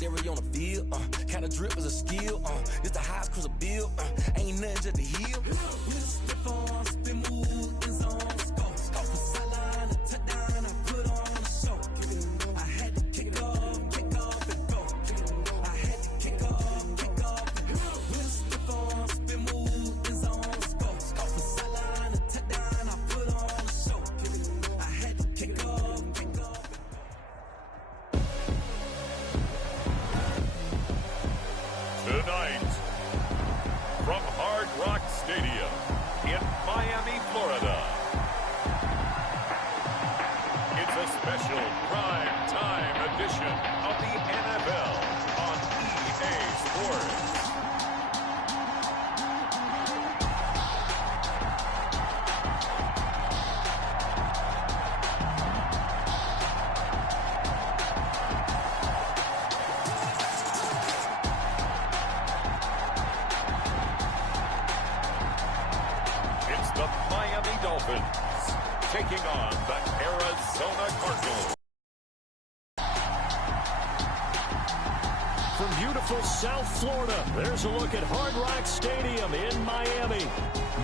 legendary on the field. Kinda drip is a skill. It's the highest cruise a bill. Ain't nothing just to heal. Stiff on, spin move, in zone, scope. Scope for sideline, a touchdown, I put on a show. I had to kick off and go. I had to kick off and go. Stiff on, spin move, in zone, scope. Scope for sideline, a touchdown, I put on a show. I had to kick off and go. Tonight, from Hard Rock Stadium in Miami, Florida, it's a special prime time edition of the NFL on EA Sports. The Miami Dolphins taking on the Arizona Cardinals. From beautiful South Florida, there's a look at Hard Rock Stadium in Miami.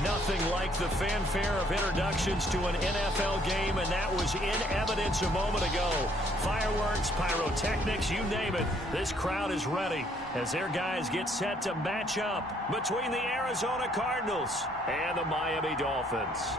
Nothing like the fanfare of introductions to an NFL game, and that was in evidence a moment ago. Fireworks, pyrotechnics, you name it. This crowd is ready as their guys get set to match up between the Arizona Cardinals and the Miami Dolphins.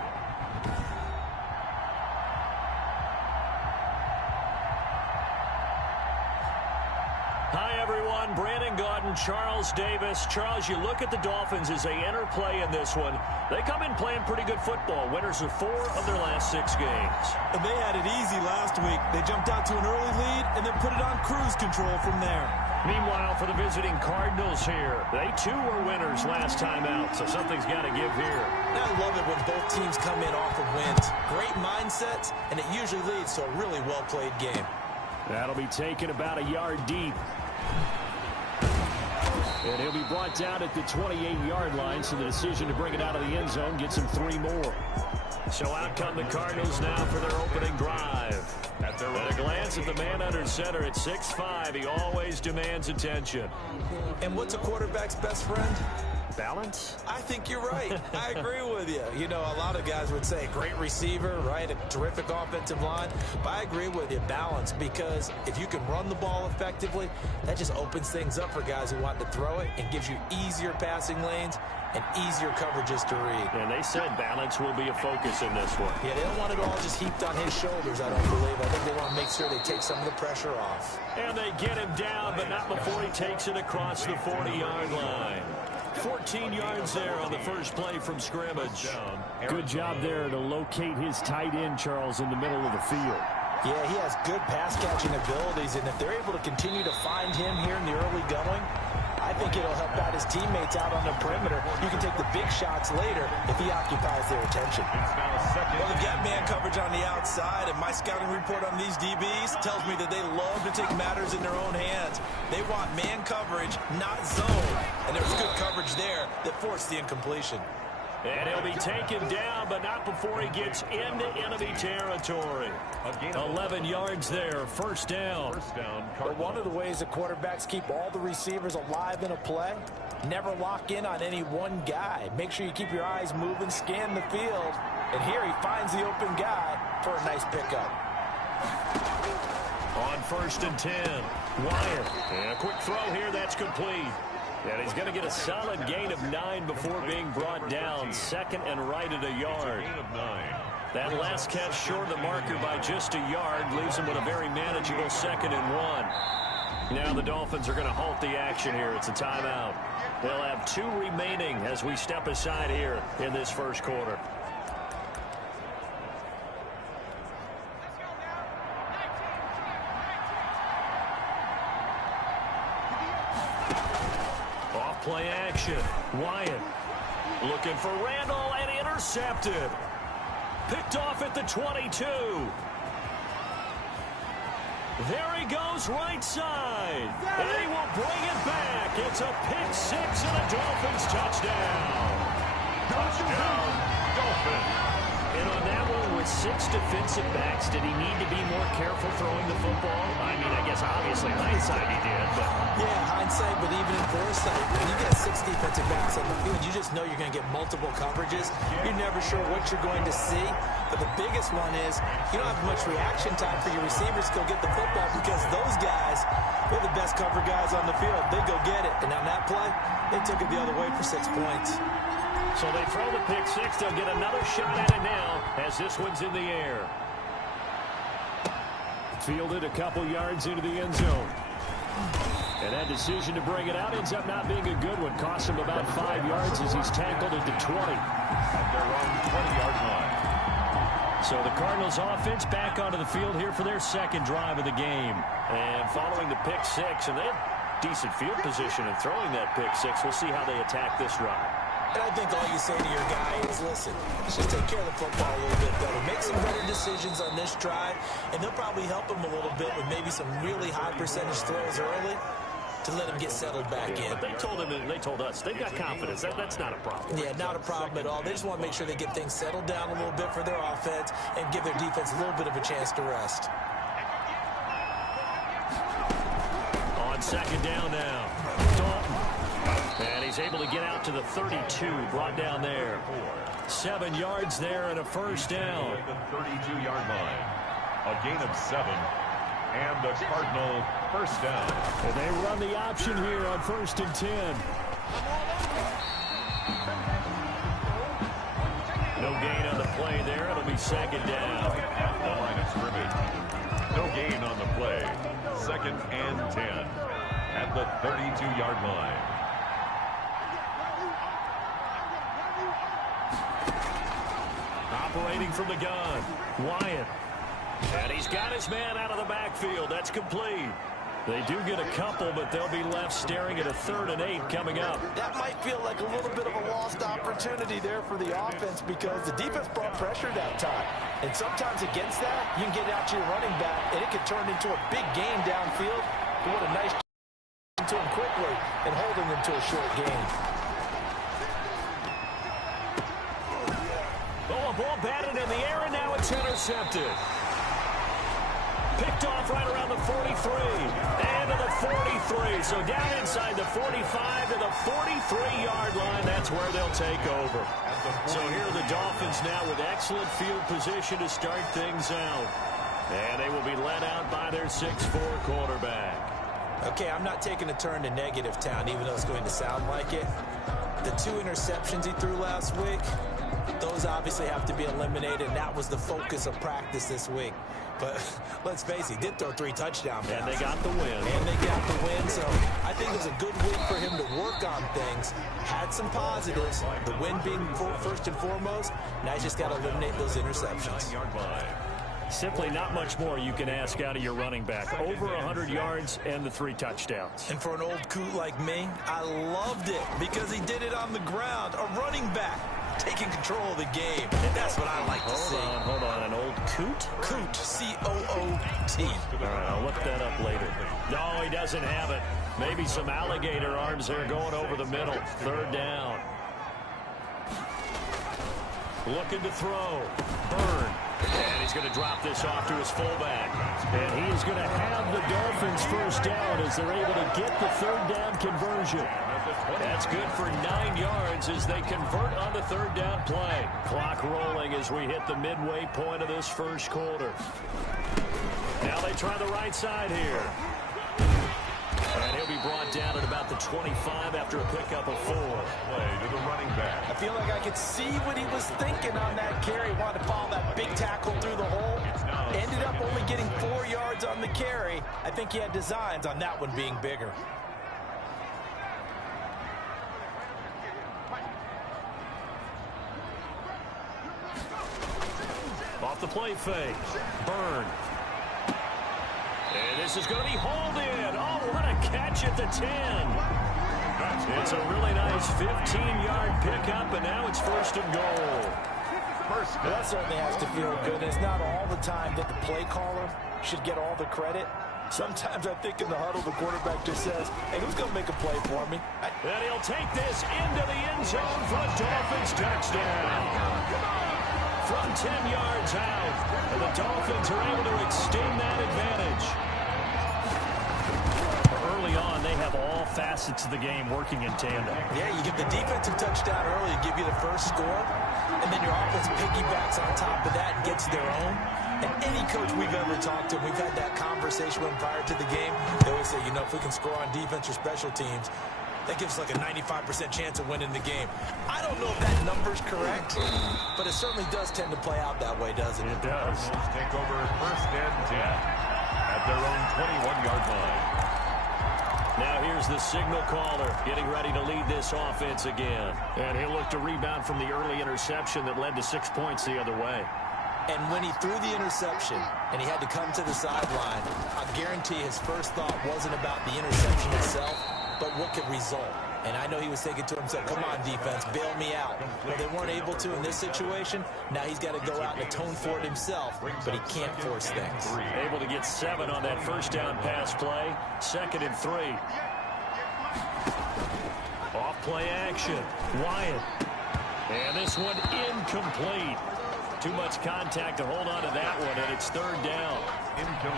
Hi, everyone. Brandon Gaudin, Charles Davis. Charles, you look at the Dolphins as they enter play in this one. They come in playing pretty good football. Winners of 4 of their last 6 games. And they had it easy last week. They jumped out to an early lead and then put it on cruise control from there. Meanwhile, for the visiting Cardinals here, they too were winners last time out, so something's got to give here. And I love it when both teams come in off of wins. Great mindsets, and it usually leads to a really well-played game. That'll be taken about a yard deep. And he'll be brought down at the 28-yard line, so the decision to bring it out of the end zone gets him 3 more. So out come the Cardinals now for their opening drive. At a glance at the man under center at 6'5", he always demands attention. And what's a quarterback's best friend? Balance? I think you're right. I agree with you. You know, a lot of guys would say great receiver, right? A terrific offensive line. But I agree with you, balance, because if you can run the ball effectively, that just opens things up for guys who want to throw it and gives you easier passing lanes and easier coverages to read. And they said balance will be a focus in this one. Yeah, they don't want it all just heaped on his shoulders, I don't believe. I think they want to make sure they take some of the pressure off. And they get him down, but not before he takes it across the 40-yard line. 14 yards there on the first play from scrimmage. Good job there to locate his tight end, Charles, in the middle of the field. Yeah, he has good pass-catching abilities, and if they're able to continue to find him here in the early going, I think it'll help out his teammates out on the perimeter. You can take the big shots later if he occupies their attention. Well, they've got man coverage on the outside, and my scouting report on these DBs tells me that they love to take matters in their own hands. They want man coverage, not zone. And there was good coverage there that forced the incompletion. And he'll be taken down, but not before he gets into enemy territory. 11 yards there, first down. But one of the ways that quarterbacks keep all the receivers alive in a play, never lock in on any one guy. Make sure you keep your eyes moving, scan the field. And here he finds the open guy for a nice pickup. On 1st and 10, Wyatt. And a quick throw here, that's complete. And he's going to get a solid gain of 9 before being brought down. 2nd and right at a yard. That last catch short of the marker by just a yard leaves him with a very manageable 2nd and 1. Now the Dolphins are going to halt the action here. It's a timeout. They'll have 2 remaining as we step aside here in this first quarter. Play action. Wyatt looking for Randall and intercepted. Picked off at the 22. There he goes right side. And he will bring it back. It's a pick 6 and a Dolphins touchdown. Touchdown, Dolphins. And on that one with 6 defensive backs, did he need to be more careful throwing the football? I mean, I guess obviously hindsight he did, but like when you get 6 defensive backs on the field, you just know you're going to get multiple coverages. You're never sure what you're going to see. But the biggest one is you don't have much reaction time for your receivers to go get the football because those guys, they're the best cover guys on the field. They go get it. And on that play, they took it the other way for 6 points. So they throw the pick six. They'll get another shot at it now as this one's in the air. Fielded a couple yards into the end zone. And that decision to bring it out ends up not being a good one. Cost him about 5 yards as he's tackled into 20. At their own 20-yard line. So the Cardinals offense back onto the field here for their second drive of the game. And following the pick six, and they have decent field position in throwing that pick six. We'll see how they attack this drive. And I think all you say to your guy is, listen, let's just take care of the football a little bit better. Make some better decisions on this drive, and they'll probably help him a little bit with maybe some really high percentage throws early to let him get settled back in. But they told him, and they told us, they've got confidence. That's not a problem. Yeah, not a problem at all. They just want to make sure they get things settled down a little bit for their offense and give their defense a little bit of a chance to rest. On second down now, Dalton. And he's able to get out to the 32, brought down there. 7 yards there and a first down. At the 32-yard line. A gain of 7. And the Cardinal first down. And they run the option here on 1st and 10. No gain on the play there. It'll be second down. The line of scrimmage. No gain on the play. 2nd and 10. At the 32-yard line. Operating from the gun, Wyatt. And he's got his man out of the backfield. That's complete. They do get a couple, but they'll be left staring at a 3rd and 8 coming up. That might feel like a little bit of a lost opportunity there for the offense because the defense brought pressure that time. And sometimes against that, you can get out to your running back, and it can turn into a big gain downfield. But what a nice to him quickly and holding him to a short gain. Oh, a ball batted in the air, and now it's intercepted. Picked off right around the 43 and to the 43. So down inside the 45 to the 43-yard line. That's where they'll take over. So here are the Dolphins now with excellent field position to start things out. And they will be led out by their 6'4 quarterback. Okay, I'm not taking a turn to negative town, even though it's going to sound like it. The 2 interceptions he threw last week, those obviously have to be eliminated, and that was the focus of practice this week. But let's face it, he did throw 3 touchdown passes. And they got the win. So I think it was a good week for him to work on things. Had some positives, the win being first and foremost. Now he's just got to eliminate those interceptions. Simply not much more you can ask out of your running back. Over 100 yards and the 3 touchdowns. And for an old coot like me, I loved it because he did it on the ground. A running back taking control of the game. And that's what I like to see. Hold on. An old coot? Coot, C-O-O-T. All right, I'll look that up later. No, he doesn't have it. Maybe some alligator arms there going over the middle. 3rd down. Looking to throw. Burn. And he's going to drop this off to his fullback. And he is going to have the Dolphins first down as they're able to get the 3rd down conversion. That's good for 9 yards as they convert on the 3rd down play. Clock rolling as we hit the midway point of this first quarter. Now they try the right side here. And he'll be brought down at about the 25 after a pickup of 4. Play to the running back. I feel like I could see what he was thinking on that carry. Wanted to follow that big tackle through the hole. Ended up only getting 4 yards on the carry. I think he had designs on that one being bigger. Off the play fake. Burn. And this is going to be hauled in. Oh, what a catch at the 10. It's a really nice 15-yard pickup, and now it's 1st and goal. Well, that certainly has to feel good. It's not all the time that the play caller should get all the credit. Sometimes I think in the huddle, the quarterback just says, hey, who's going to make a play for me? And he'll take this into the end zone for a Dolphins touchdown. From 10 yards out, and the Dolphins are able to extend that advantage. Early on, they have all facets facets of the game working in tandem. Yeah, you get the defensive touchdown early to give you the first score, and then your offense piggybacks on top of that and gets their own. And any coach we've ever talked to, we've had that conversation with them prior to the game. They always say, you know, if we can score on defense or special teams, that gives like a 95% chance of winning the game. I don't know if that number's correct, but it certainly does tend to play out that way, doesn't it? It does. Take over first and 10 at their own 21-yard line. Now here's the signal caller getting ready to lead this offense again. And he'll look to rebound from the early interception that led to 6 points the other way. And when he threw the interception and he had to come to the sideline, I guarantee his first thought wasn't about the interception itself, but what could result. And I know he was thinking to himself, come on, defense, bail me out. Well, they weren't able to in this situation. Now he's got to go out and atone for it himself, but he can't force things. Able to get 7 on that first down pass play. 2nd and 3. Off play action. Wyatt. And this one incomplete. Too much contact to hold on to that one, and it's 3rd down.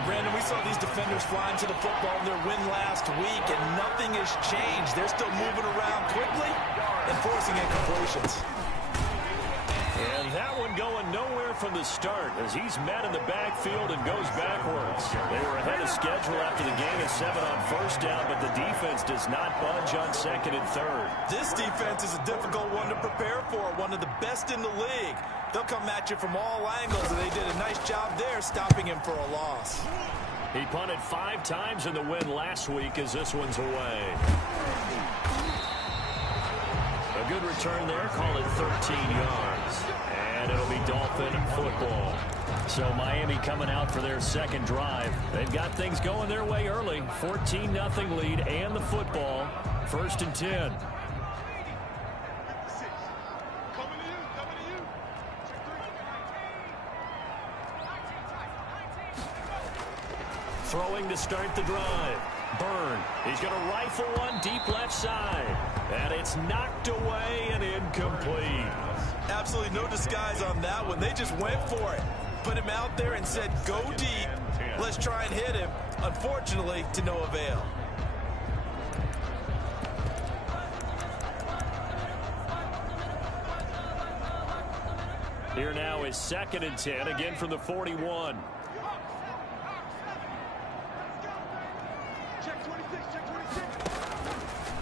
Brandon, we saw these defenders flying to the football in their win last week, and nothing has changed. They're still moving around quickly and forcing incompletions. And that one going nowhere from the start as he's met in the backfield and goes backwards. They were ahead of schedule after the gain of 7 on first down, but the defense does not budge on 2nd and 3rd. This defense is a difficult one to prepare for, one of the best in the league. They'll come at you from all angles, and they did a nice job there stopping him for a loss. He punted 5 times in the win last week as this one's away. A good return there, call it 13 yards. And it'll be Dolphin football. So Miami coming out for their 2nd drive. They've got things going their way early. 14-0 lead and the football. 1st and 10. Throwing to start the drive. Byrne. He's going to rifle one deep left side. And it's knocked away and incomplete. Absolutely no disguise on that one. They just went for it. Put him out there and said, go deep. Let's try and hit him. Unfortunately, to no avail. Here now is 2nd and 10, again from the 41.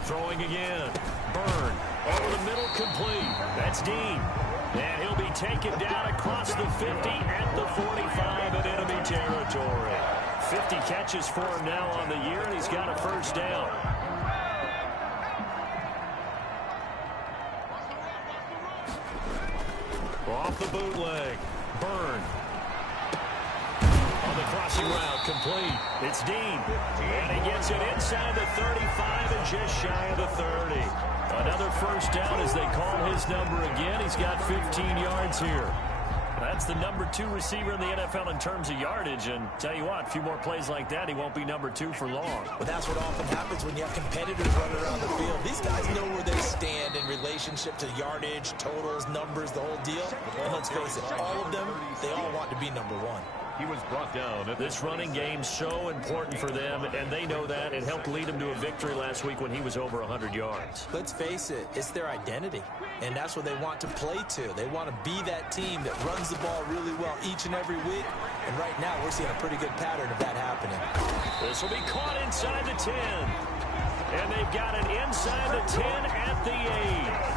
Throwing again. Byrne. Over the middle, complete. That's Dean. And he'll be taken down across the 50 at the 45 in enemy territory. 50 catches for him now on the year, and he's got a first down. Off the bootleg. Byrne. On the crossing route, complete. It's Dean. And he gets it inside the 35 and just shy of the 30. Another first down as they call his number again. He's got 15 yards here. That's the number 2 receiver in the NFL in terms of yardage. And tell you what, a few more plays like that, he won't be number 2 for long. But that's what often happens when you have competitors running around the field. These guys know where they stand in relationship to yardage, totals, numbers, the whole deal. And let's face it, all of them, they all want to be number 1. He was brought down. This running game so important for them, and they know that. It helped lead them to a victory last week when he was over 100 yards. Let's face it, it's their identity, and that's what they want to play to. They want to be that team that runs the ball really well each and every week, and right now we're seeing a pretty good pattern of that happening. This will be caught inside the 10, and they've got it inside the 10 at the 8.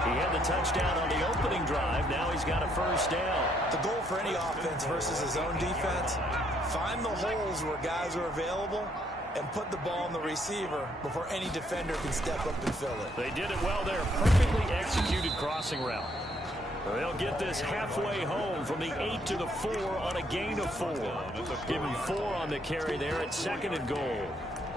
He had the touchdown on the opening drive. Now he's got a first down. The goal for any offense versus his own defense, find the holes where guys are available and put the ball on the receiver before any defender can step up and fill it. They did it well there. Perfectly executed crossing route. They'll get this halfway home from the 8 to the 4 on a gain of 4. Give him 4 on the carry there at 2nd and goal.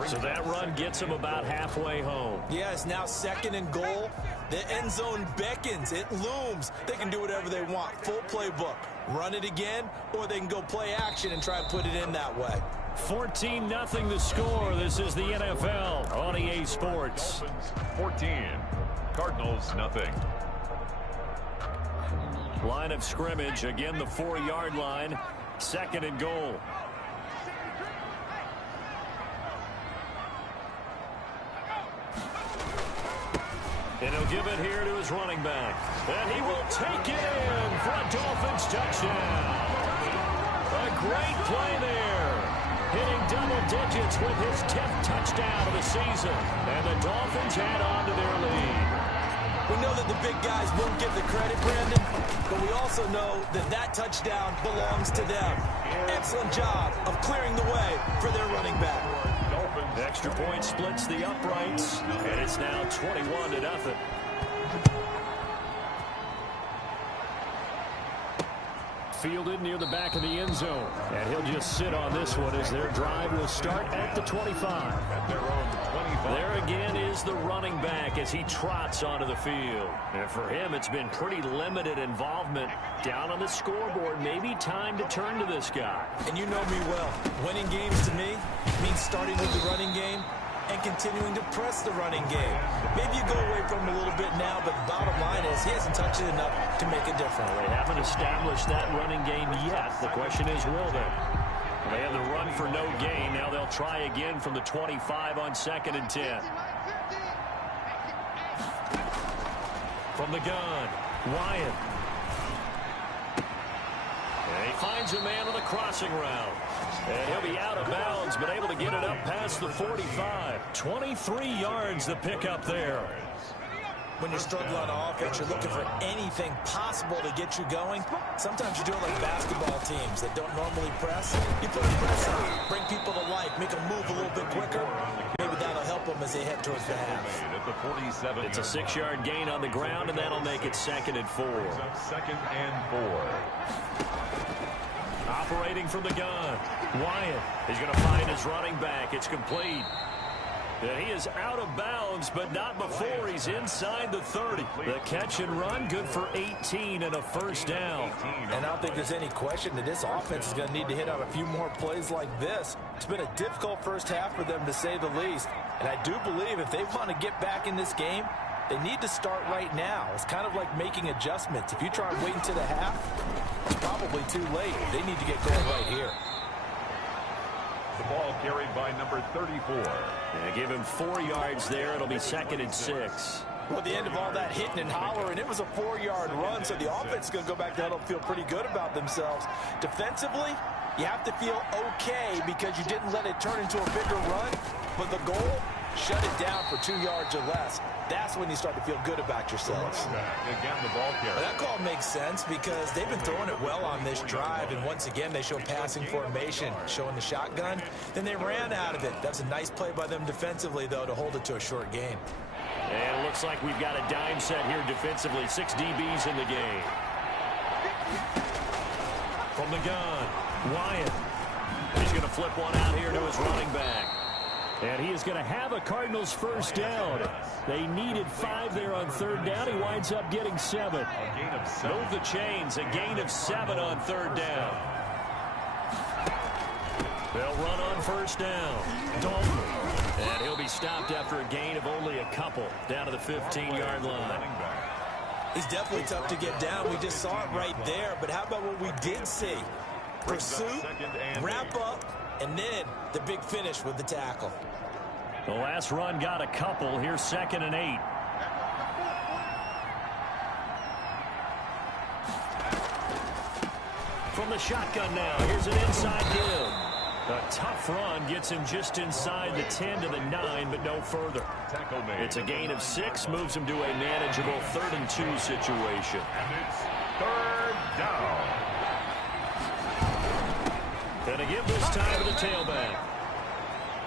So that run gets him about halfway home. Yeah, it's now 2nd and goal. The end zone beckons. It looms. They can do whatever they want. Full playbook. Run it again, or they can go play action and try and put it in that way. 14-0 the score. This is the NFL on EA Sports. 14. Cardinals, nothing. Line of scrimmage. Again, the 4-yard line. 2nd and goal. give it here to his running back. And he will take it in for a Dolphins touchdown. A great play there. Hitting double digits with his 10th touchdown of the season. And the Dolphins add on to their lead. We know that the big guys won't get the credit, Brandon, but we also know that that touchdown belongs to them. Excellent job of clearing the way for their running back. Extra point splits the uprights, and it's now 21-0. Fielded near the back of the end zone. And he'll just sit on this one as their drive will start at the 25. At their own 25. There again is the running back as he trots onto the field. And for him, it's been pretty limited involvement. Down on the scoreboard, maybe time to turn to this guy. And you know me well. Winning games to me means starting with the running game and continuing to press the running game. Maybe you go away from him a little bit now, but the bottom line is he hasn't touched it enough to make a difference. They haven't established that running game yet. The question is, will they? They had the run for no gain. Now they'll try again from the 25 on 2nd and 10. From the gun, Wyatt. And he finds a man on the crossing route. And he'll be out of bounds, but able to get it up past the 45. 23 yards the pickup there. When you're struggling on offense, you're looking for anything possible to get you going. Sometimes you do it like basketball teams that don't normally press. You put press on, bring people to life, make them move a little bit quicker. Maybe that'll help them as they head towards the half. It's a 6-yard gain on the ground, and that'll make it 2nd and 4. 2nd and 4. Operating from the gun, Wyatt. He's going to find his running back. It's complete. And he is out of bounds, but not before he's inside the 30. The catch and run, good for 18 and a first down. And I don't think there's any question that this offense is going to need to hit on a few more plays like this. It's been a difficult first half for them, to say the least. And I do believe if they want to get back in this game, they need to start right now. It's kind of like making adjustments. If you try and wait until the half, it's probably too late. They need to get going right here. The ball carried by number 34. Yeah, give him 4 yards there. It'll be 2nd and 6. Well, at the end of all that hitting and hollering, it was a 4-yard run, so the offense is going to go back down and feel pretty good about themselves. Defensively, you have to feel okay because you didn't let it turn into a bigger run, but the goal, shut it down for 2 yards or less. That's when you start to feel good about yourselves. Again, the ball carrier. That call makes sense because they've been throwing it well on this drive, and once again, they show passing formation, showing the shotgun. Then they ran out of it. That's a nice play by them defensively, though, to hold it to a short gain. And it looks like we've got a dime set here defensively. 6 DBs in the game. From the gun, Wyatt. He's going to flip one out here to his running back. And he is going to have a Cardinals first down. They needed 5 there on 3rd down. He winds up getting 7. Move the chains. A gain of 7 on 3rd down. They'll run on first down. Dalton. And he'll be stopped after a gain of only a couple down to the 15-yard line. He's definitely tough to get down. We just saw it right there. But how about what we did see? Pursuit, wrap up, and then the big finish with the tackle. The last run got a couple. Here's 2nd and 8. From the shotgun now. Here's an inside give. A tough run gets him just inside the 10 to the 9, but no further. It's a gain of 6, moves him to a manageable 3rd and 2 situation. And it's 3rd down. Gonna give this time to the tailback.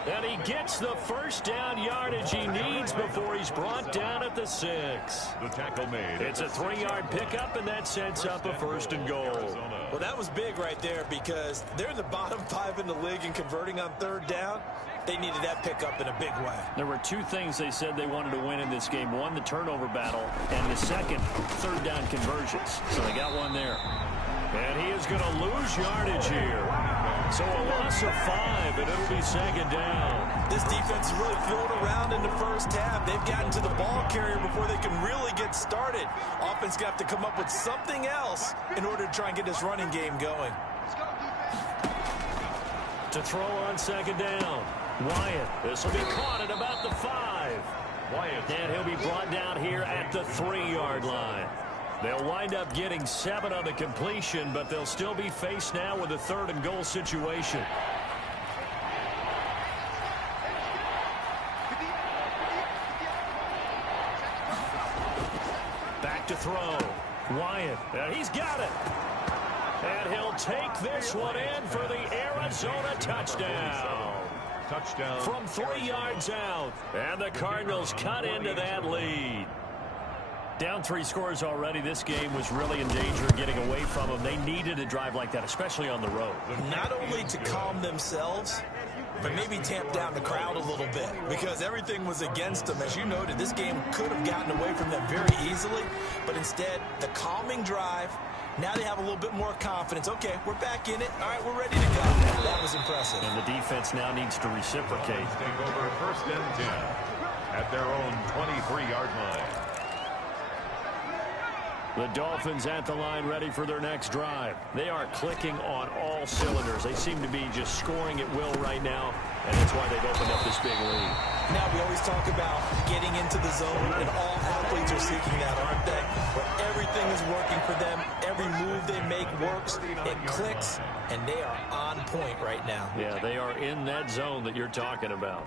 And he gets the first down yardage he needs before he's brought down at the 6. The tackle made. It's a 3-yard pickup, and that sets up a 1st and goal. Well, that was big right there because they're in the bottom 5 in the league and converting on 3rd down. They needed that pickup in a big way. There were 2 things they said they wanted to win in this game. One, the turnover battle, and the second, 3rd down conversions. So they got one there. And he is going to lose yardage here. So a loss of 5, and it'll be 2nd down. This defense is really floating around in the first half. They've gotten to the ball carrier before they can really get started. Offense got to come up with something else in order to try and get this running game going. To throw on 2nd down. Wyatt. This will be caught at about the 5. Wyatt And he'll be brought down here at the 3-yard line. They'll wind up getting 7 on the completion, but they'll still be faced now with a 3rd and goal situation. Back to throw. Wyatt, and he's got it. And he'll take this one in for the Arizona touchdown. Touchdown. From 3 yards out. And the Cardinals cut into that lead. Down 3 scores already. This game was really in danger of getting away from them. They needed a drive like that, especially on the road. Not only to calm themselves, but maybe tamp down the crowd a little bit, because everything was against them. As you noted, this game could have gotten away from them very easily, but instead, the calming drive, now they have a little bit more confidence. Okay, we're back in it. All right, we're ready to go. That was impressive. And the defense now needs to reciprocate. Take over 1st and 10 at their own 23-yard line. The Dolphins at the line, ready for their next drive. They are clicking on all cylinders. They seem to be just scoring at will right now, and that's why they've opened up this big lead. Now, we always talk about getting into the zone, and all athletes are seeking that, aren't they? Where everything is working for them, every move they make works, it clicks, and they are on point right now. Yeah, they are in that zone that you're talking about.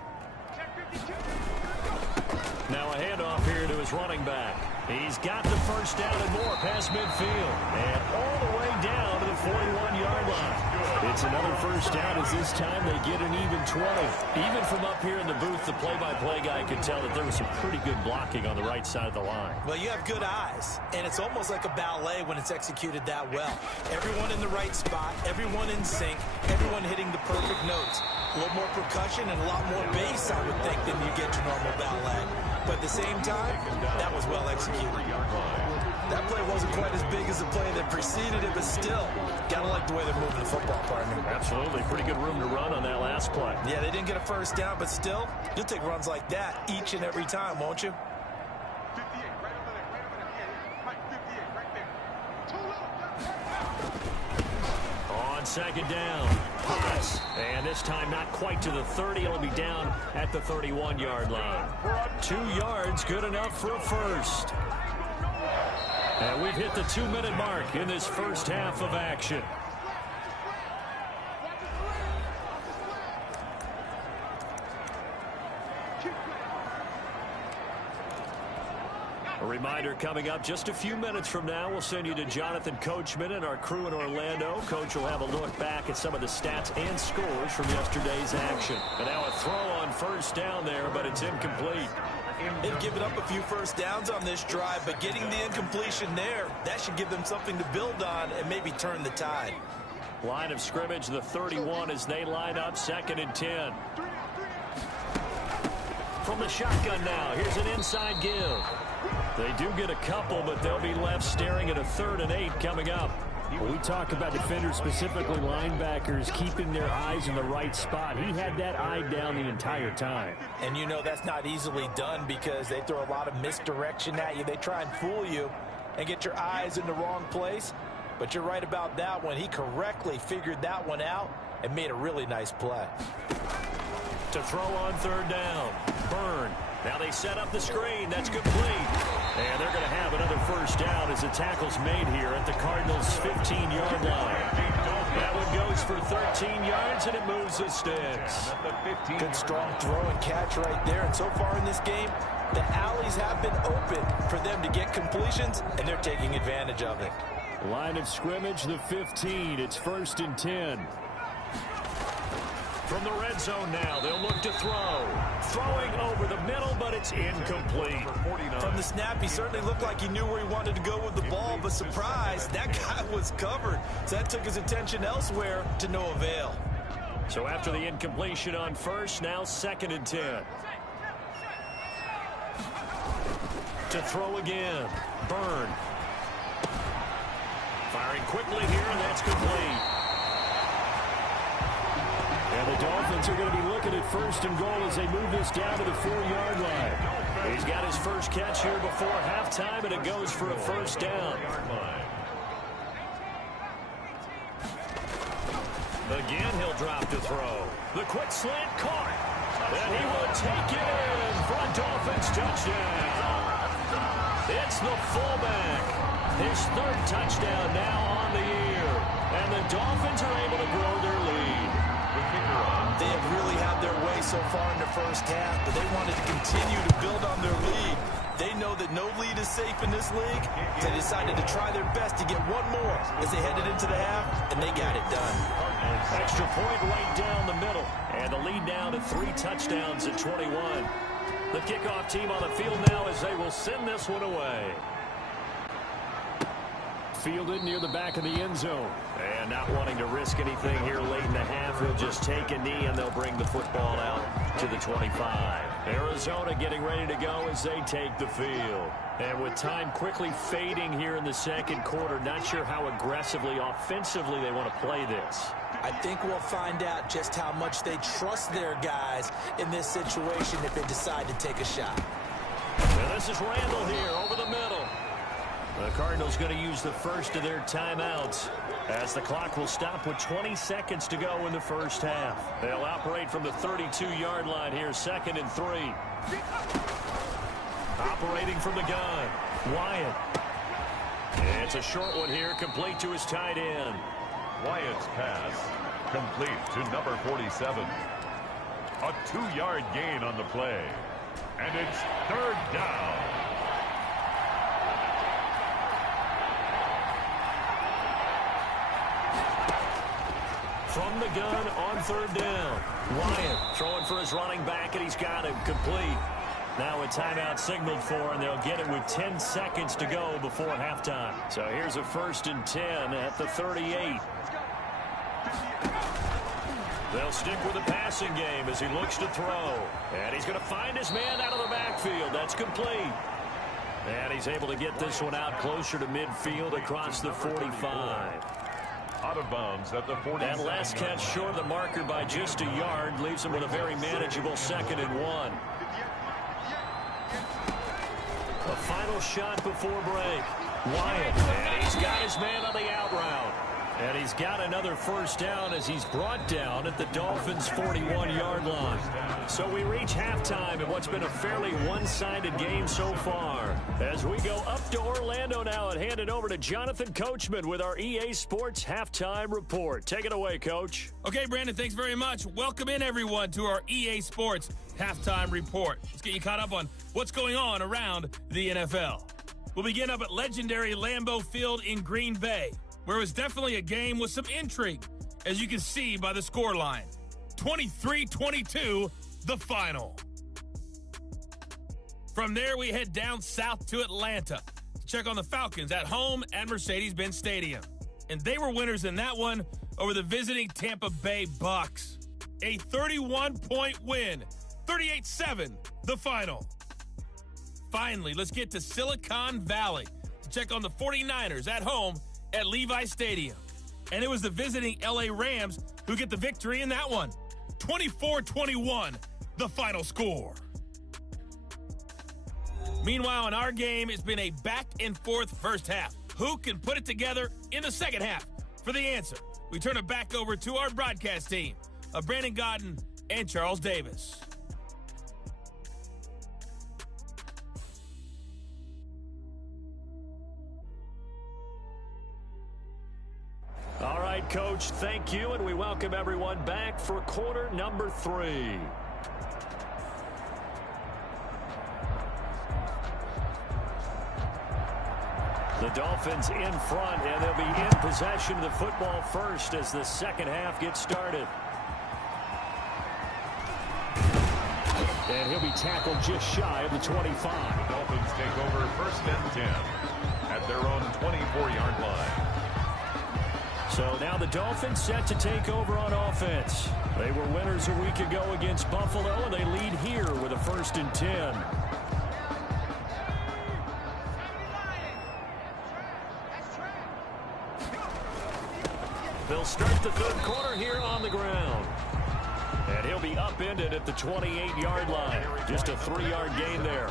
Now a handoff here to his running back. He's got the 1st down and more past midfield. And all the way down to the 41-yard line. It's another 1st down as this time they get an even 20. Even from up here in the booth, the play-by-play guy could tell that there was some pretty good blocking on the right side of the line. Well, you have good eyes, and it's almost like a ballet when it's executed that well. Everyone in the right spot, everyone in sync, everyone hitting the perfect notes. A little more percussion and a lot more bass, I would think, than you get your normal ballet. But at the same time, that was well executed. That play wasn't quite as big as the play that preceded it, but still, gotta like the way they're moving the football, partner. Absolutely. Pretty good room to run on that last play. Yeah, they didn't get a 1st down, but still, you'll take runs like that each and every time, won't you? 58, right over there, right over there. Yeah, Mike, 58, right there. Too low. On 2nd down. Pass. And this time not quite to the 30. It'll be down at the 31-yard line. 2 yards, good enough for a 1st. And we've hit the 2-minute mark in this 1st half of action. A reminder coming up just a few minutes from now. We'll send you to Jonathan Coachman and our crew in Orlando. Coach will have a look back at some of the stats and scores from yesterday's action. And now a throw on 1st down there, but it's incomplete. They've given up a few 1st downs on this drive, but getting the incompletion there, that should give them something to build on and maybe turn the tide. Line of scrimmage, the 31 as they line up, 2nd and 10. From the shotgun now, here's an inside give. They do get a couple, but they'll be left staring at a 3rd and 8 coming up. When we talk about defenders, specifically linebackers, keeping their eyes in the right spot. He had that eye down the entire time. And you know that's not easily done because they throw a lot of misdirection at you. They try and fool you and get your eyes in the wrong place. But you're right about that one. He correctly figured that one out and made a really nice play. To throw on 3rd down. Byrne. Now they set up the screen. That's complete. And they're going to have another 1st down as the tackle's made here at the Cardinals' 15-yard line. That one goes for 13 yards, and it moves the sticks. Good strong throw and catch right there. And so far in this game, the alleys have been open for them to get completions, and they're taking advantage of it. Line of scrimmage, the 15. It's 1st and 10. From the red zone now, they'll look to throw. Throwing over the middle, but it's incomplete. From the snap, he certainly looked like he knew where he wanted to go with the ball, but surprise, that guy was covered. So that took his attention elsewhere to no avail. So after the incompletion on 1st, now 2nd and 10. To throw again. Byrne. Firing quickly here, and that's complete. And the Dolphins are going to be looking at 1st and goal as they move this down to the 4-yard line. He's got his first catch here before halftime, and it goes for a 1st down. Again, he'll drop to throw. The quick slant caught. And he will take it in for a Dolphins touchdown. It's the fullback. His third touchdown now on the year. And the Dolphins are able to grow their lead. They have really had their way so far in the first half, but they wanted to continue to build on their lead. They know that no lead is safe in this league. They decided to try their best to get one more as they headed into the half, and they got it done. Extra point right down the middle. And the lead now to 3 touchdowns at 21. The kickoff team on the field now as they will send this one away. Fielded near the back of the end zone. And not wanting to risk anything here late in the half, he'll just take a knee and they'll bring the football out to the 25. Arizona getting ready to go as they take the field. And with time quickly fading here in the second quarter, not sure how aggressively, offensively they want to play this. I think we'll find out just how much they trust their guys in this situation if they decide to take a shot. And this is Randall here over the middle. The Cardinals going to use the first of their timeouts as the clock will stop with 20 seconds to go in the first half. They'll operate from the 32-yard line here, 2nd and 3. Operating from the gun, Wyatt. It's a short one here, complete to his tight end. Wyatt's pass complete to number 47. A 2-yard gain on the play. And it's 3rd down. From the gun on 3rd down. Wyatt throwing for his running back, and he's got him complete. Now a timeout signaled for, and they'll get it with 10 seconds to go before halftime. So here's a 1st and 10 at the 38. They'll stick with the passing game as he looks to throw. And he's going to find his man out of the backfield. That's complete. And he's able to get this one out closer to midfield across the 45. Out of bounds at the 40. That last catch short of the marker by just a yard leaves him with a very manageable 2nd and 1. A final shot before break. Wyatt, and he's got his man on the out route. And he's got another 1st down as he's brought down at the Dolphins' 41-yard line. So we reach halftime in what's been a fairly one-sided game so far. As we go up to Orlando now and hand it over to Jonathan Coachman with our EA Sports Halftime Report. Take it away, Coach. Okay, Brandon, thanks very much. Welcome in, everyone, to our EA Sports Halftime Report. Let's get you caught up on what's going on around the NFL. We'll begin up at legendary Lambeau Field in Green Bay, where it was definitely a game with some intrigue, as you can see by the scoreline. 23-22, the final. From there, we head down south to Atlanta to check on the Falcons at home at Mercedes-Benz Stadium. And they were winners in that one over the visiting Tampa Bay Bucks. A 31-point win, 38-7, the final. Finally, let's get to Silicon Valley to check on the 49ers at home at Levi Stadium. And it was the visiting LA Rams who get the victory in that one. 24-21, the final score. Meanwhile, in our game, it's been a back-and-forth first half. Who can put it together in the second half? For the answer, we turn it back over to our broadcast team of Brandon Godden and Charles Davis. All right, Coach, thank you, and we welcome everyone back for quarter number 3. The Dolphins in front, and they'll be in possession of the football first as the second half gets started. And he'll be tackled just shy of the 25. Dolphins take over 1st and 10 at their own 24-yard line. So now the Dolphins set to take over on offense. They were winners a week ago against Buffalo, and they lead here with a 1st and 10. They'll start the third quarter here on the ground. And he'll be upended at the 28-yard line. Just a 3-yard gain there.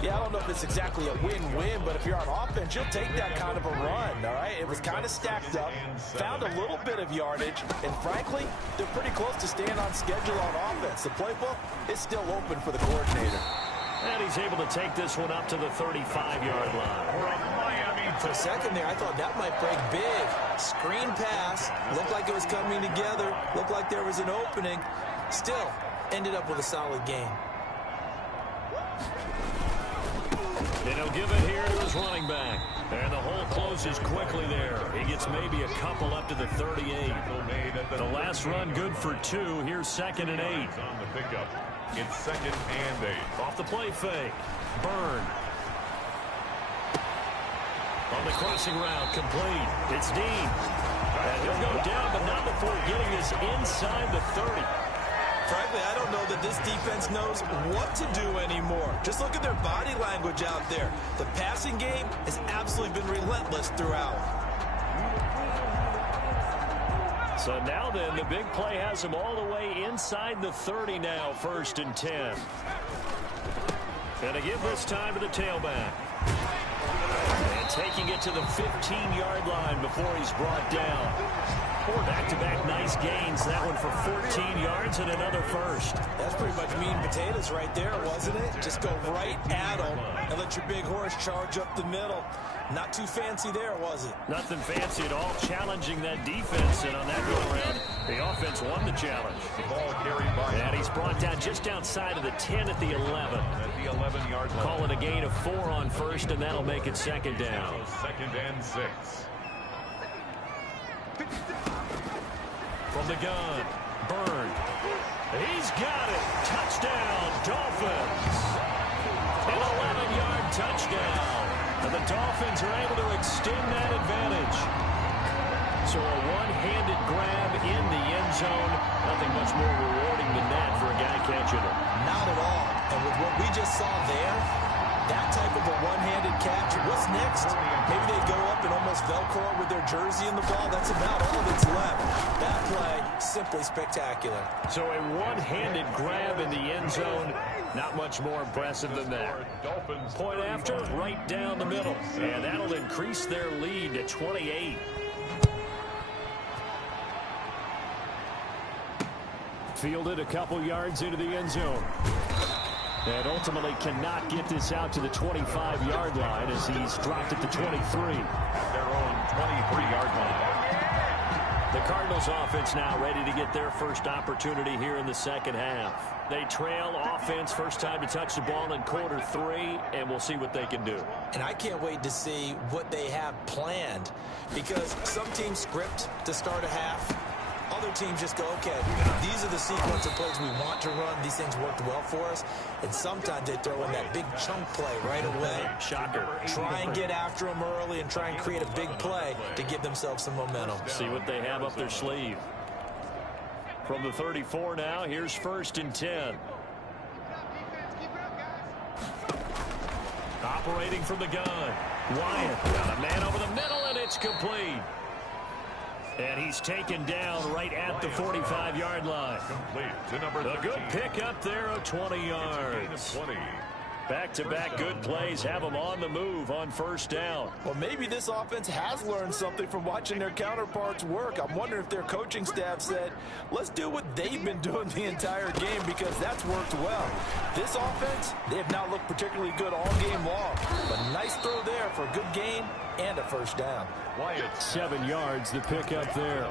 Yeah, I don't know if it's exactly a win-win, but if you're on offense, you'll take that kind of a run, all right? It was kind of stacked up, found a little bit of yardage, and frankly, they're pretty close to staying on schedule on offense. The playbook is still open for the coordinator. And he's able to take this one up to the 35-yard line. For a second there, I thought that might break big. Screen pass. Looked like it was coming together. Looked like there was an opening. Still, ended up with a solid game. And he'll give it here to his running back. And the hole closes quickly there. He gets maybe a couple up to the 38. The last run good for 2. Here's 2nd and 8. On the pickup. It's 2nd and 8. Off the play fake. Byrne. On the crossing route, complete. It's Dean. And he'll go down, but not before getting this inside the 30. Frankly, I don't know that this defense knows what to do anymore. Just look at their body language out there. The passing game has absolutely been relentless throughout. So now then, the big play has him all the way inside the 30 now, 1st and 10. And to give this time to the tailback. And taking it to the 15-yard line before he's brought down. 4 back-to-back nice gains. That one for 14 yards and another first. That's pretty much meat and potatoes right there, wasn't it? Just go right at them and let your big horse charge up the middle. Not too fancy there, was it? Nothing fancy at all, challenging that defense. And on that go-around, the offense won the challenge. The ball carried by. And he's brought down just outside of the 10 at the 11. At the 11-yard line. Call it a gain of 4 on 1st, and that'll make it 2nd down. 2nd and 6. From the gun, Byrne. He's got it. Touchdown, Dolphins. An 11-yard touchdown. And the Dolphins are able to extend that advantage. So a one-handed grab in the end zone. Nothing much more rewarding than that for a guy catching it. Not at all. And with what we just saw there, that type of a one-handed catch, what's next? Maybe they go up and almost Velcro with their jersey in the ball. That's about all that's left. That play, simply spectacular. So a one-handed grab in the end zone. Not much more impressive than that. Point after, right down the middle. And that'll increase their lead to 28. Fielded a couple yards into the end zone. And ultimately cannot get this out to the 25-yard line as he's dropped it to 23. At their own 23-yard line. The Cardinals offense now ready to get their first opportunity here in the second half. They trail offense, first time to touch the ball in quarter 3, and we'll see what they can do. And I can't wait to see what they have planned, because some teams script to start a half. Other teams just go, okay, these are the sequence of plays we want to run. These things worked well for us. And sometimes they throw in that big chunk play right away. Shocker. Try and get after them early and try and create a big play to give themselves some momentum. See what they have up their sleeve. From the 34 now, here's 1st and 10. Operating from the gun. Wyatt got a man over the middle, and it's complete. And he's taken down right at the 45-yard line. Complete to number A good pickup there of 20 yards. Back-to-back good plays have them on the move on 1st down. Well, maybe this offense has learned something from watching their counterparts work. I'm wondering if their coaching staff said, let's do what they've been doing the entire game, because that's worked well. This offense, they have not looked particularly good all game long. But a nice throw there for a good gain and a 1st down. 7 yards, the pickup there.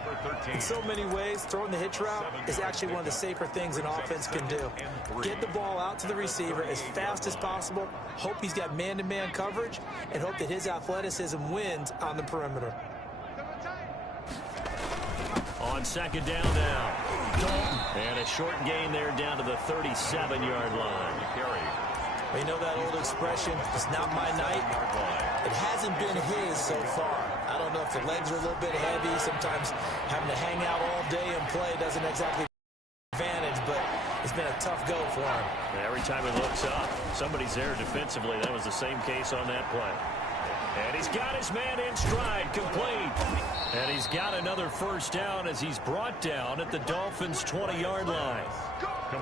In so many ways, throwing the hitch route is actually one of the safer things an offense can do. Get the ball out to the receiver as fast as possible, hope he's got man-to-man coverage, and hope that his athleticism wins on the perimeter. On 2nd down now. And a short gain there down to the 37-yard line. Well, you know that old expression, it's not my night? It hasn't been his so far. I don't know if the legs are a little bit heavy. Sometimes having to hang out all day and play doesn't exactly advantage, but it's been a tough go for him. Every time he looks up, somebody's there defensively. That was the same case on that play. And he's got his man in stride, complete. And he's got another 1st down as he's brought down at the Dolphins' 20-yard line.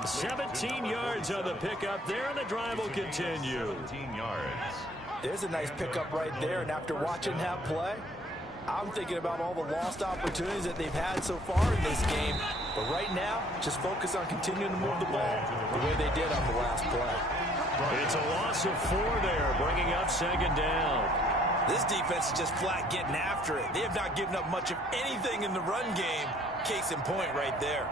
17 yards on the pickup there, and the drive will continue. 17 yards. There's a nice pickup right there, and after watching that play, I'm thinking about all the lost opportunities that they've had so far in this game. But right now, just focus on continuing to move the ball the way they did on the last play. It's a loss of 4 there, bringing up second down. This defense is just flat getting after it. They have not given up much of anything in the run game. Case in point right there.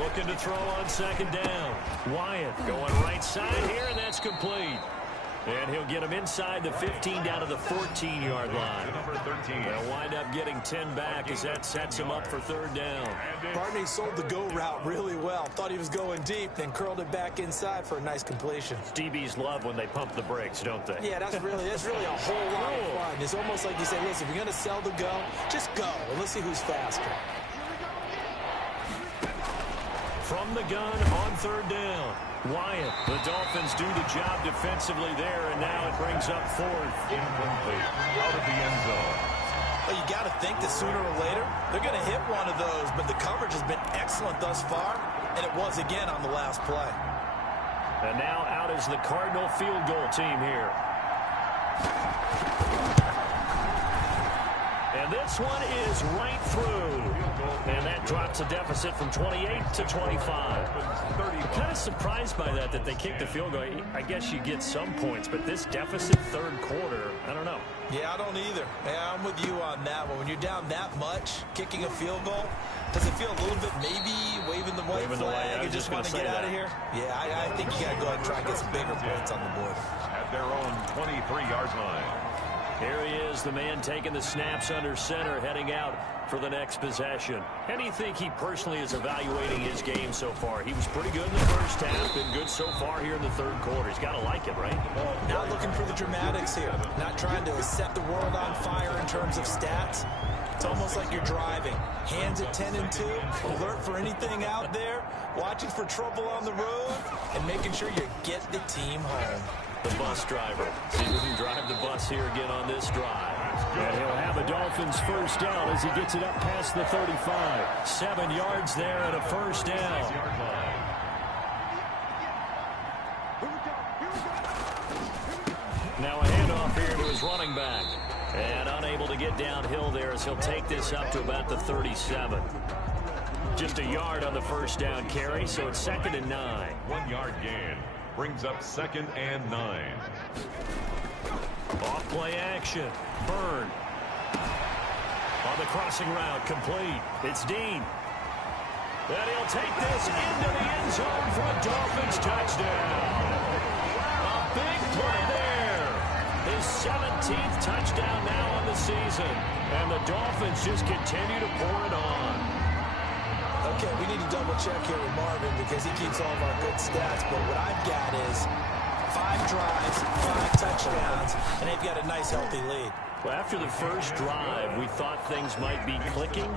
Looking to throw on second down. Wyatt going right side here, and that's complete. And he'll get him inside the 15 down to the 14-yard line. Number 13. They'll wind up getting 10 back as that sets him up for third down. Barney sold the go route really well. Thought he was going deep, then curled it back inside for a nice completion. DBs love when they pump the brakes, don't they? Yeah, that's really a whole lot of fun. It's almost like you say, listen, if you're going to sell the go, just go, and let's see who's faster. From the gun on third down. Wyatt. The Dolphins do the job defensively there, and now it brings up fourth. Incomplete. Out of the end zone. Well, you got to think that sooner or later they're going to hit one of those, but the coverage has been excellent thus far, and it was again on the last play. And now out is the Cardinal field goal team here. And this one is right through. And that drops a deficit from 28 to 25. Kind of surprised by that they kicked the field goal. I guess you get some points, but this deficit third quarter, I don't know. Yeah, I don't either. Yeah, I'm with you on that one. When you're down that much, kicking a field goal, does it feel a little bit maybe waving the white flag and just want to get out of here? Yeah, I think you got to go ahead and try and get some bigger points on the board. At their own 23-yard line. Here he is, the man taking the snaps under center, heading out for the next possession. How do you think he personally is evaluating his game so far? He was pretty good in the first half, been good so far here in the third quarter. He's got to like it, right? Not looking for the dramatics here. Not trying to set the world on fire in terms of stats. It's almost like you're driving. Hands at 10 and 2, alert for anything out there, watching for trouble on the road, and making sure you get the team home. The bus driver. See if we can drive the bus here again on this drive. And he'll have a Dolphins first down as he gets it up past the 35. 7 yards there and a first down. Now a handoff here to his running back. And unable to get downhill there as he'll take this up to about the 37. Just a yard on the first down carry, so it's 2nd and 9. 1 yard gain. Brings up 2nd and 9. Off play action. Byrne. On the crossing route, complete. It's Dean. And he'll take this into the end zone for a Dolphins touchdown. A big play there. His 17th touchdown now on the season. And the Dolphins just continue to pour it on. Okay, we need to double check here with Marvin because he keeps all of our good stats, but what I've got is 5 drives, 5 touchdowns, and they've got a nice healthy lead. Well, after the first drive, we thought things might be clicking.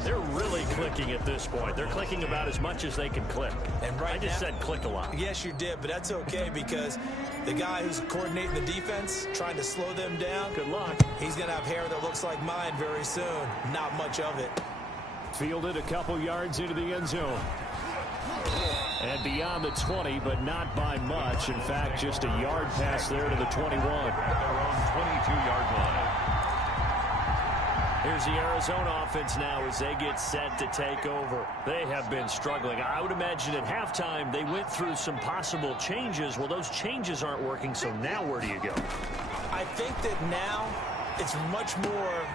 They're really clicking at this point. They're clicking about as much as they can click. And right I just said click a lot. Yes, you did, but that's okay because the guy who's coordinating the defense, trying to slow them down, good luck. He's going to have hair that looks like mine very soon. Not much of it. Fielded a couple yards into the end zone. And beyond the 20, but not by much. In fact, just a yard pass there to the 21. At their own 22-yard line. Here's the Arizona offense now as they get set to take over. They have been struggling. I would imagine at halftime they went through some possible changes. Well, those changes aren't working, so now where do you go? I think that now it's much more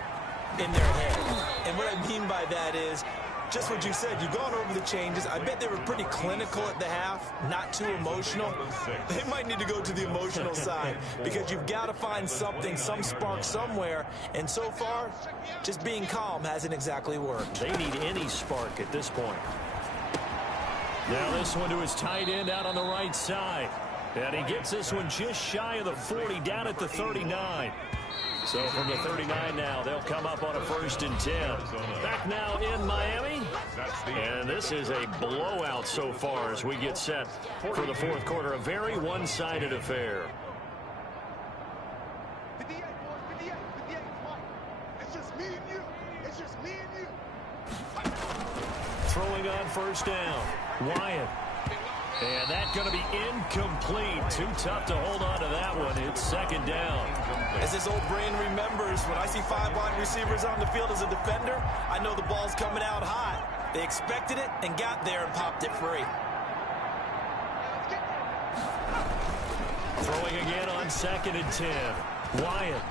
in their head. And what I mean by that is just what you said. You've gone over the changes. I bet they were pretty clinical at the half, not too emotional. They might need to go to the emotional side because you've got to find something, some spark somewhere. And so far, just being calm hasn't exactly worked. They need any spark at this point. Now this one to his tight end out on the right side. And he gets this one just shy of the 40, down at the 39. So from the 39 now, they'll come up on a 1st and 10. Back now in Miami. And this is a blowout so far as we get set for the 4th quarter. A very one-sided affair. 58, boys, 58, 58. It's just me and you. It's just me and you. Throwing on 1st down. Wyatt. And that's going to be incomplete. Too tough to hold on to that one. It's 2nd down. As this old brain remembers, when I see 5 wide receivers on the field as a defender, I know the ball's coming out hot. They expected it and got there and popped it free. Throwing again on 2nd and 10. Wyatt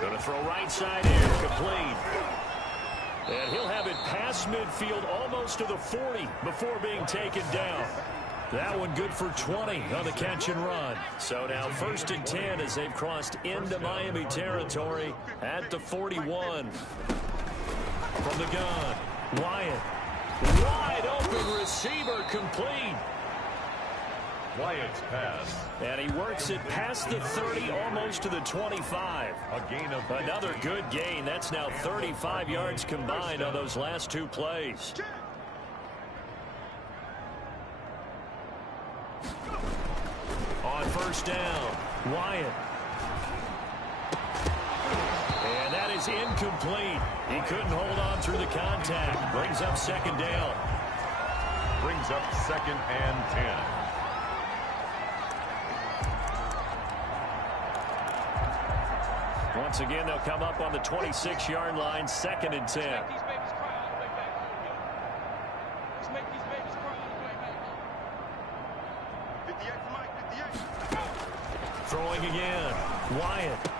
going to throw right side here, complete. And he'll have it past midfield almost to the 40 before being taken down. That one good for 20 on the catch and run. So now 1st and 10 as they've crossed into Miami territory at the 41. From the gun, Wyatt. Wide open receiver, complete. Wyatt's pass. And he works it past the 30, almost to the 25. A gain of 15. Another good gain. That's now 35 yards combined on those last 2 plays. On 1st down, Wyatt. And that is incomplete. He couldn't hold on through the contact. Brings up 2nd down. Brings up 2nd and 10. Once again, they'll come up on the 26-yard line, 2nd and 10. Throwing again, Wyatt.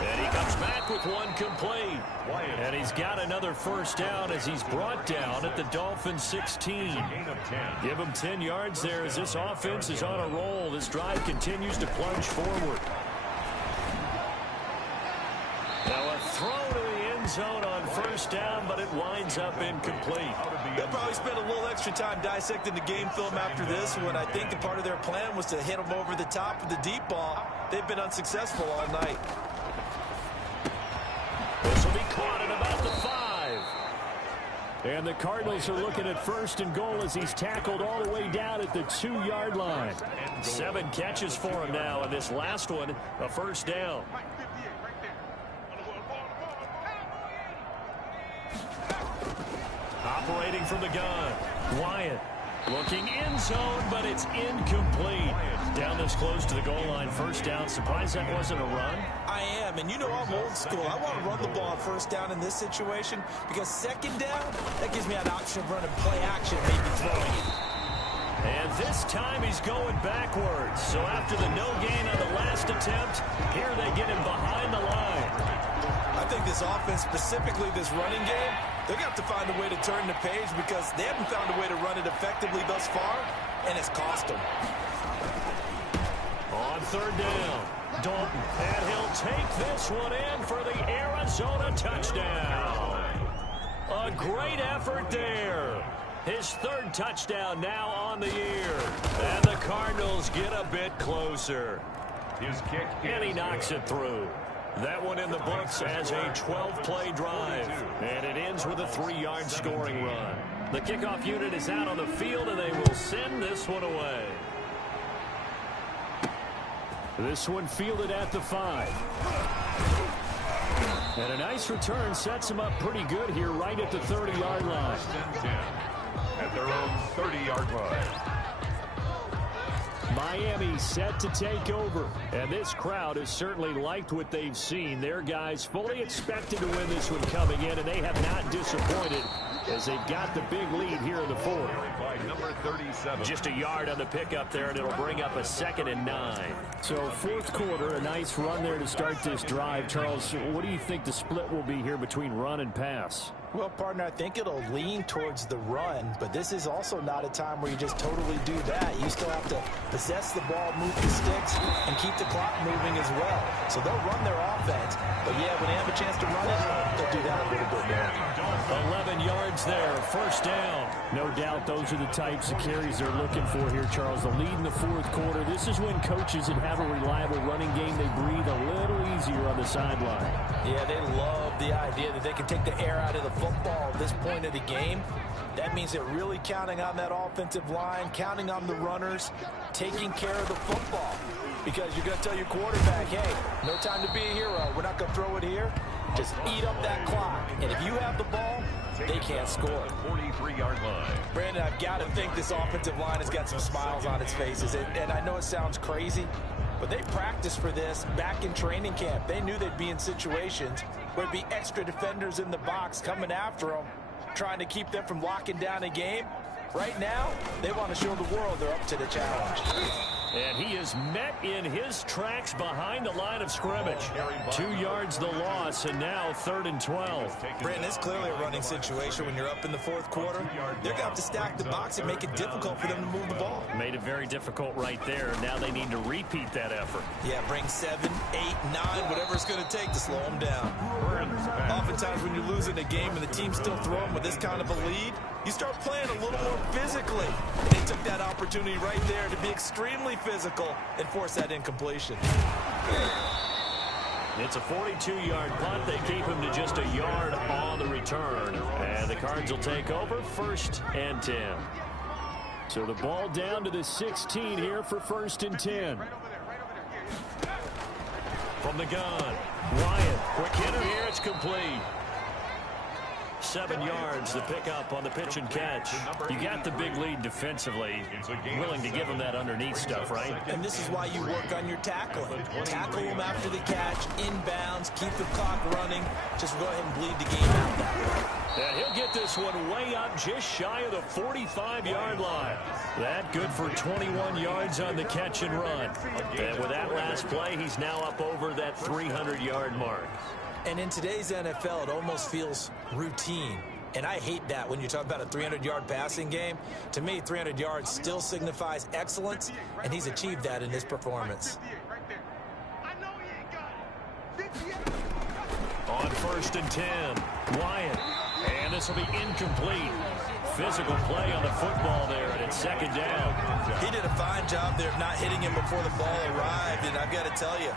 And he comes back with one complete. Wyatt. And he's got another 1st down as he's brought down at the Dolphins 16. Gain of 10. Give him 10 yards there as this offense is on a roll. This drive continues to plunge forward. Now a throw to the end zone on 1st down, but it winds up incomplete. They'll probably spend a little extra time dissecting the game film after this, when I think the part of their plan was to hit them over the top with the deep ball. They've been unsuccessful all night. This will be caught at about the 5. And the Cardinals are looking at 1st and goal as he's tackled all the way down at the 2-yard line. 7 catches for him now, and this last one, a 1st down. Operating from the gun, Wyatt looking end zone, but it's incomplete. Down this close to the goal line, 1st down. Surprised that wasn't a run? I am, and you know I'm old school. I want to run the ball on 1st down in this situation because 2nd down, that gives me an option of running play action, maybe throwing it. And this time he's going backwards. So after the no gain on the last attempt, here they get him behind the line. I think this offense, specifically this running game, they're going to have to find a way to turn the page because they haven't found a way to run it effectively thus far, and it's cost them. On 3rd down, Dalton, and he'll take this one in for the Arizona touchdown. A great effort there. His 3rd touchdown now on the year. And the Cardinals get a bit closer. His kick And he knocks it through. That one in the books as a 12-play drive. And it ends with a 3-yard scoring run. The kickoff unit is out on the field, and they will send this one away. This one fielded at the 5. And a nice return sets him up pretty good here right at the 30-yard line. At their own 30-yard line. Miami set to take over, and this crowd has certainly liked what they've seen. Their guys fully expected to win this one coming in, and they have not disappointed as they've got the big lead here in the 4th. By number 37. Just a yard on the pickup there, and it'll bring up a 2nd and 9. So 4th quarter, a nice run there to start this drive. Charles, what do you think the split will be here between run and pass? Well, partner, I think it'll lean towards the run, but this is also not a time where you just totally do that. You still have to possess the ball, move the sticks, and keep the clock moving as well. So they'll run their offense, but yeah, when they have a chance to run it, they'll do that a little bit more. 11 yards there, 1st down. No doubt those are the types of carries they're looking for here, Charles. The lead in the 4th quarter. This is when coaches that have a reliable running game, they breathe a little easier on the sideline. Yeah, they love the idea that they can take the air out of the football at this point of the game. That means they're really counting on that offensive line, counting on the runners, taking care of the football. Because you're going to tell your quarterback, hey, no time to be a hero. We're not going to throw it here. Just eat up that clock. And if you have the ball, they can't score. 43-yard line. Brandon, I've got to think this offensive line has got some smiles on its faces. And I know it sounds crazy, But they practiced for this back in training camp. They knew they'd be in situations where there'd be extra defenders in the box coming after them, trying to keep them from locking down a game. Right now, they want to show the world they're up to the challenge. And he is met in his tracks behind the line of scrimmage. 2 yards the loss, and now 3rd and 12. Brandon, it's clearly a running situation when you're up in the 4th quarter. They're going to have to stack the box and make it difficult for them to move the ball. Made it very difficult right there. Now they need to repeat that effort. Yeah, bring 7, 8, 9, whatever it's going to take to slow them down. Oftentimes when you're losing a game and the team's still throwing with this kind of a lead, you start playing a little more physically. And they took that opportunity right there to be extremely physical and force that incompletion. It's a 42-yard punt. They keep him to just a yard on the return. And the Cards will take over 1st and 10. So the ball down to the 16 here for 1st and 10. From the gun, Wyatt. Quick hitter here. It's complete. 7 yards the pickup on the pitch and catch. You got the big lead defensively. Willing to give them that underneath stuff, right? And this is why you work on your tackling. Tackle them after the catch, inbounds, keep the clock running. Just go ahead and bleed the game out that way. And he'll get this one way up just shy of the 45-yard line. That good for 21 yards on the catch and run. And with that last play, he's now up over that 300-yard mark. And in today's NFL, it almost feels routine. And I hate that when you talk about a 300-yard passing game. To me, 300 yards still signifies excellence, and he's achieved that in this performance. On 1st and 10, Wyatt. And this will be incomplete. Physical play on the football there, and it's 2nd down. He did a fine job there of not hitting him before the ball arrived, and I've got to tell you,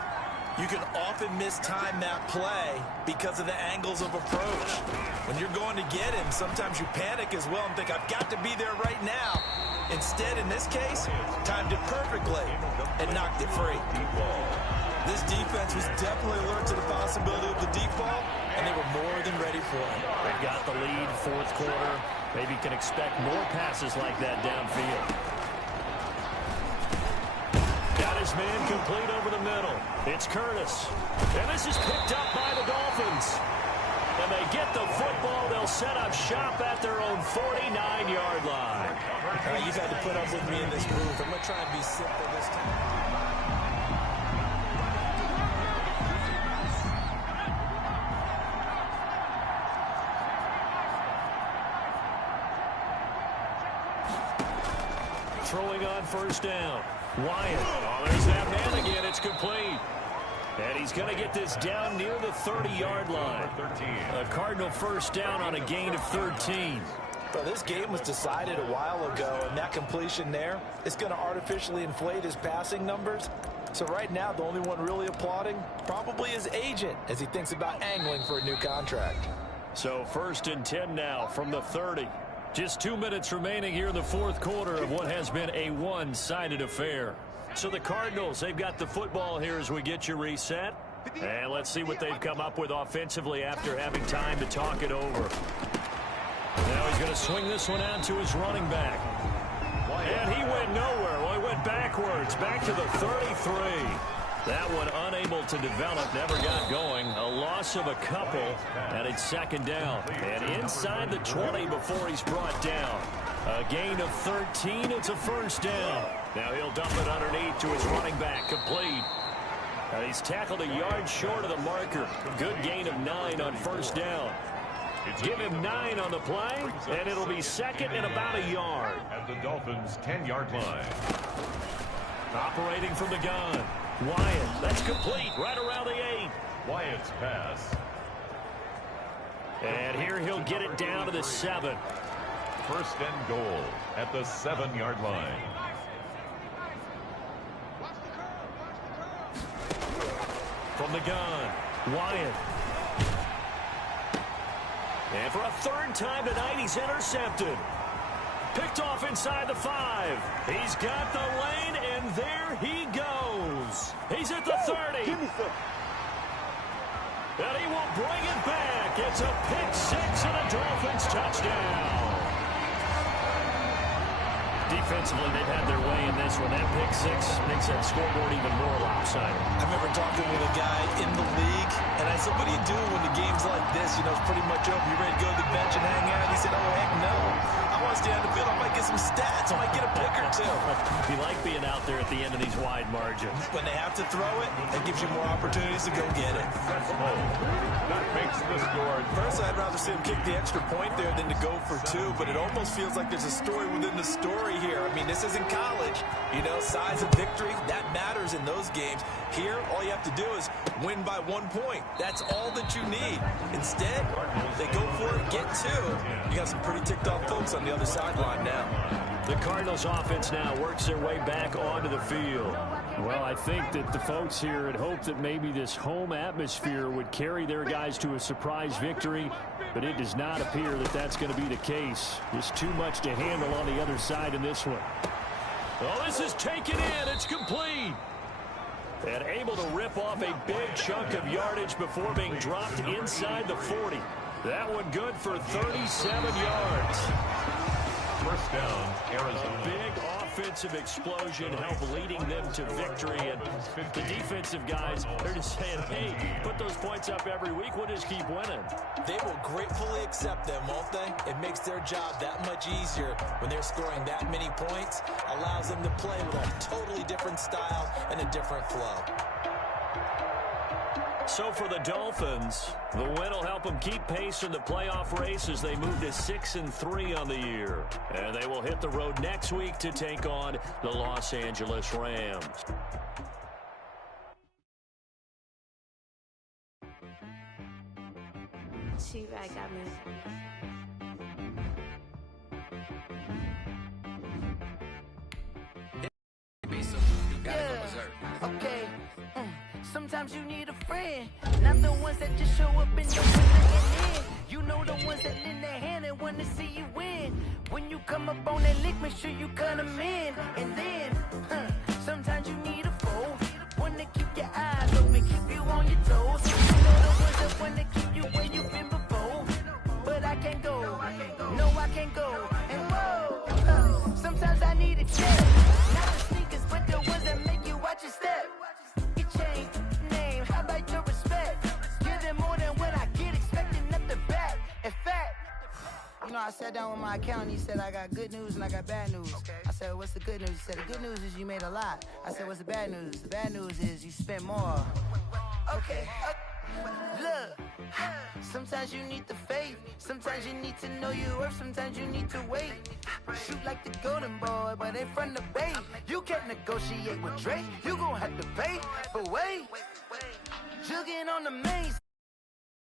you can often mistime that play because of the angles of approach. When you're going to get him, sometimes you panic as well and think, I've got to be there right now. Instead, in this case, timed it perfectly and knocked it free. This defense was definitely alert to the possibility of the deep ball, and they were more than ready for it. They've got the lead, 4th quarter. Maybe you can expect more passes like that downfield. Got his man complete over the middle. It's Curtis. And this is picked up by the Dolphins. And they get the football. They'll set up shop at their own 49-yard line. You've had to put up with me in this booth. I'm going to try and be simple this time. Throwing on 1st down. Wyatt. Oh, there's that man again. It's complete. And he's going to get this down near the 30-yard line. A Cardinal 1st down on a gain of 13. Well, this game was decided a while ago, and that completion there is going to artificially inflate his passing numbers. So right now, the only one really applauding probably his agent as he thinks about angling for a new contract. So 1st and 10 now from the 30. Just 2 minutes remaining here in the 4th quarter of what has been a one-sided affair. So the Cardinals, they've got the football here as we get you reset. And let's see what they've come up with offensively after having time to talk it over. Now he's going to swing this one out to his running back. And he went nowhere. Well, he went backwards, back to the 33. That one unable to develop, never got going. A loss of a couple, and it's 2nd down. And inside the 20 before he's brought down. A gain of 13, it's a 1st down. Now he'll dump it underneath to his running back, complete. And he's tackled a yard short of the marker. Good gain of 9 on 1st down. Give him 9 on the play, and it'll be 2nd and about a yard. At the Dolphins' 10-yard line. Operating from the gun. Wyatt, that's complete, right around the 8. Wyatt's pass. And here he'll get it down to the 7. 1st and goal at the 7-yard line. From the gun, Wyatt. And for a 3rd time tonight, he's intercepted. Picked off inside the 5. He's got the lane, and there he goes. He's at the 30. And he will bring it back. It's a pick 6 and a Dolphins touchdown. Defensively, they've had their way in this one. That pick six makes that scoreboard even more lopsided. I remember talking with a guy in the league, and I said, what do you do when the game's like this? You know, it's pretty much over. You ready to go to the bench and hang out? He said, oh, heck no. I want to stay on the field. I might get some stats. I might get a pick or two. You like being out there at the end of these wide margins. When they have to throw it, that gives you more opportunities to go get it. That makes the score. Personally, I'd rather see him kick the extra point there than to go for two, but it almost feels like there's a story within the story here. I mean, this isn't college. You know, size of victory, that matters in those games. Here, all you have to do is win by 1 point. That's all that you need. Instead, they go for it, get two. You got some pretty ticked off folks on the other sideline now. The Cardinals offense now works their way back onto the field. Well, I think that the folks here had hoped that maybe this home atmosphere would carry their guys to a surprise victory, but it does not appear that that's going to be the case. Just too much to handle on the other side in this one. Oh, this is taken in. It's complete. And able to rip off a big chunk of yardage before being dropped inside the 40. That one good for 37 yards. First down, Arizona. Big offensive explosion helped leading them to victory. And the defensive guys, they're just saying, hey, put those points up every week. We'll just keep winning. They will gratefully accept them, won't they? It makes their job that much easier when they're scoring that many points. Allows them to play with a totally different style and a different flow. So for the Dolphins, the win will help them keep pace in the playoff race as they move to 6-3 on the year. And they will hit the road next week to take on the Los Angeles Rams. She-Rag got me. Okay. Sometimes you need a friend, not the ones that just show up in your window. You know the ones that lend their hand and want to see you win. When you come up on that lick, make sure you cut them in. And then, sometimes you need a foe, one to keep your eyes open, keep you on your toes. You know the ones that want to keep you where you've been before. But I can't go, no I can't go. And whoa, sometimes I need a check. Not the sneakers, but the ones that make you watch your step. It changed name, how about your respect? Give them more than what I get, expecting nothing back. In fact, you know, I sat down with my accountant. He said, I got good news and I got bad news. I said, what's the good news? He said, the good news is you made a lot. I said, what's the bad news? The bad news is you spent more. Okay. Look, sometimes you need the faith. Sometimes you need to know your worth. Sometimes you need to wait. Shoot like the golden boy, but in front of bait. You can't negotiate with Drake. You gon' have to pay. But wait, jugging on the main.